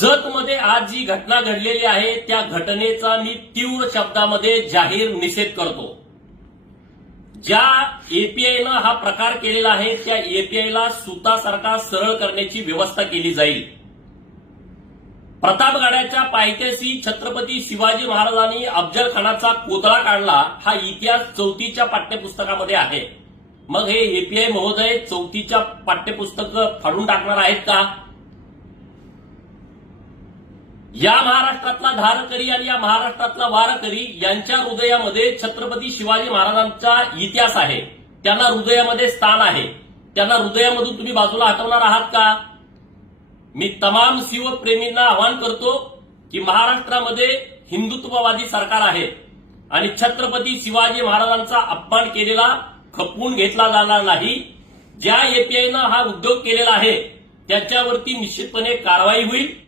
जतमध्ये आज जी घटना घडलेली आहे त्या घटनेचा मी तीव्र शब्दामध्ये जाहीर निषेध करतो। ज्या एपीआयनं हा प्रकार केलेला आहे त्या एपीआयला सुतासारखा सरळ करण्याची व्यवस्था केली जाईल। प्रतापगडाच्या पायथ्याशी छत्रपती शिवाजी महाराजांनी अफजल खानाचा कोतळा काढला हा इतिहास 4थीच्या पाठ्यपुस्तकामध्ये आहे। मग हे एपीआय महोदय 4थीच्या पाठ्यपुस्तक फाडून टाकणार आहेत का? या महाराष्ट्रातला धारकरी आणि या महाराष्ट्रातला वारकरी यांच्या हृदयामध्ये छत्रपती शिवाजी महाराजांचा इतिहास आहे। त्यांना हृदयामध्ये स्थान आहे। त्यांना हृदयामधून तुम्ही बाजूला हटवणार आहात का? मी तमाम शिवप्रेमींना आवाहन करतो की महाराष्ट्रामध्ये हिंदुत्ववादी सरकार आहे आणि छत्रपती शिवाजी महाराजांचा अपमान केलेला खपवून घेतला जाणार नाही। ज्या एपीआयनं हा उद्योग केलेला आहे त्याच्यावरती निश्चितपणे कारवाई होईल।